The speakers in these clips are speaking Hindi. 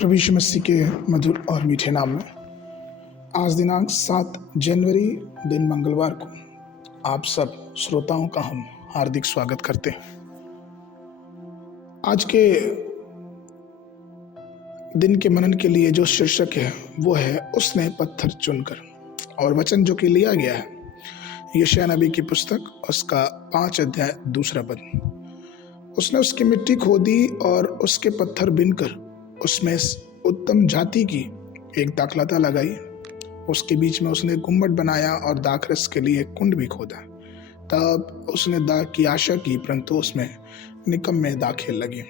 प्रभु यीशु मसीह के मधुर और मीठे नाम में आज दिनांक 7 जनवरी दिन मंगलवार को आप सब श्रोताओं का हम हार्दिक स्वागत करते हैं। आज के दिन के मनन के लिए जो शीर्षक है वो है उसने पत्थर चुनकर, और वचन जो कि लिया गया है यशायाह नबी की पुस्तक उसका 5 अध्याय 2 पद। उसने उसकी मिट्टी खोदी और उसके पत्थर बिनकर उसमें उत्तम जाति की एक दाखलता लगाई। उसके बीच में उसने गुम्बद बनाया और दाखरस के लिए कुंड भी खोदा। तब उसने दाख की आशा की, परंतु उसमें निकम्मे दाखें लगे।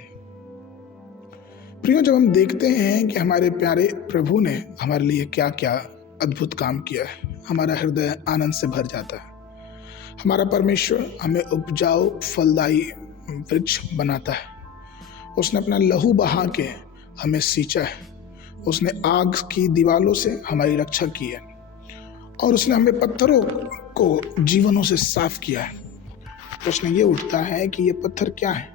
प्रियो, जब हम देखते हैं कि हमारे प्यारे प्रभु ने हमारे लिए क्या क्या अद्भुत काम किया है, हमारा हृदय आनंद से भर जाता है। हमारा परमेश्वर हमें उपजाऊ फलदायी वृक्ष बनाता है। उसने अपना लहू बहा के हमें सींचा है। उसने आग की दीवालों से हमारी रक्षा की है और उसने हमें पत्थरों को जीवनों से साफ किया है। प्रश्न ये उठता है कि ये पत्थर क्या है?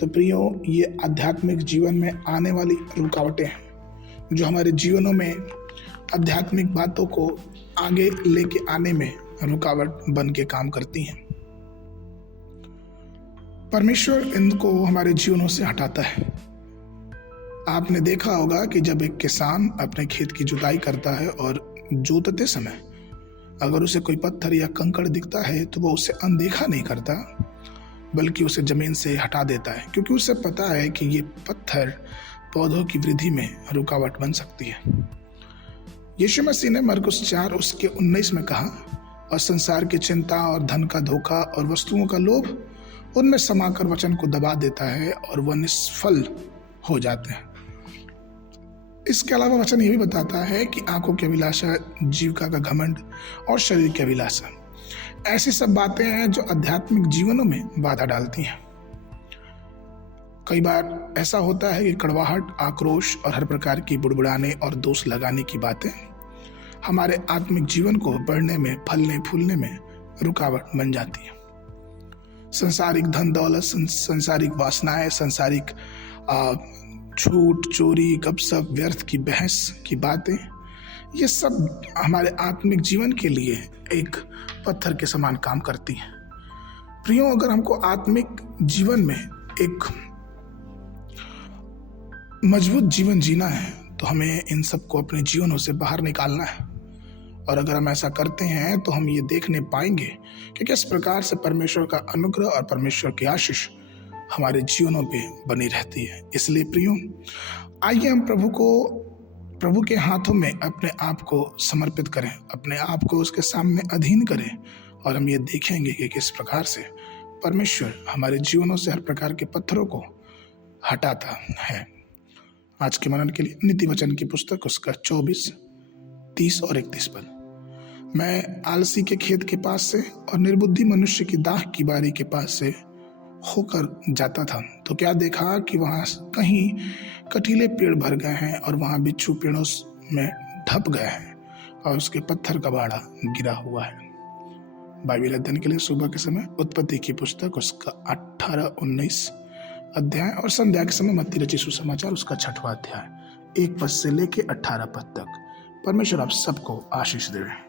तो प्रियो, ये आध्यात्मिक जीवन में आने वाली रुकावटें हैं जो हमारे जीवनों में आध्यात्मिक बातों को आगे लेके आने में रुकावट बन के काम करती हैं। परमेश्वर इनको हमारे जीवनों से हटाता है। आपने देखा होगा कि जब एक किसान अपने खेत की जुताई करता है और जोतते समय अगर उसे कोई पत्थर या कंकड़ दिखता है तो वो उसे अनदेखा नहीं करता, बल्कि उसे जमीन से हटा देता है, क्योंकि उसे पता है कि ये पत्थर पौधों की वृद्धि में रुकावट बन सकती है। यीशु मसीह ने मरकुस 4 उसके 19 में कहा, और संसार की चिंता और धन का धोखा और वस्तुओं का लोभ उनमें समाकर वचन को दबा देता है और वह निष्फल हो जाते हैं। इसके अलावा वचन ये भी बताता है कि आंखों की अभिलाषा, जीविका का घमंड और शरीर की अभिलाषा ऐसी सब बातें हैं जो आध्यात्मिक जीवनों में बाधा डालती हैं। कई बार ऐसा होता है कि कड़वाहट, आक्रोश और हर प्रकार की बुड़बुड़ाने और दोष लगाने की बातें हमारे आत्मिक जीवन को बढ़ने में, फलने फूलने में रुकावट बन जाती है। संसारिक धन दौलत, संसारिक वासनाएं, संसारिक झूठ, चोरी, गपशप, व्यर्थ की बहस की बातें, ये सब हमारे आत्मिक जीवन के लिए एक पत्थर के समान काम करती हैं। प्रियो, अगर हमको आत्मिक जीवन में एक मजबूत जीवन जीना है तो हमें इन सब को अपने जीवनों से बाहर निकालना है। और अगर हम ऐसा करते हैं तो हम ये देखने पाएंगे कि किस प्रकार से परमेश्वर का अनुग्रह और परमेश्वर की आशीष हमारे जीवनों पे बनी रहती है। इसलिए प्रियो, आइए हम प्रभु के हाथों में अपने आप को समर्पित करें, अपने आप को उसके सामने अधीन करें, और हम ये देखेंगे कि किस प्रकार से परमेश्वर हमारे जीवनों से हर प्रकार के पत्थरों को हटाता है। आज के मनन के लिए नीति वचन की पुस्तक उसका 24, 30 और 31 पद। मैं आलसी के खेत के पास से और निर्बुद्धि मनुष्य की दाख की बारी के पास से होकर जाता था, तो क्या देखा कि वहां कहीं कटीले पेड़ भर गए हैं और वहां बिच्छू पेड़ों में ढप गए हैं और उसके पत्थर का बाड़ा गिरा हुआ है। बाइबल अध्ययन के लिए सुबह के समय उत्पत्ति की पुस्तक उसका 18-19 अध्याय और संध्या के समय मत्ती रचित सुसमाचार उसका 6वां अध्याय 1 पद से लेके 18 पद तक। परमेश्वर आप सबको आशीष देवे।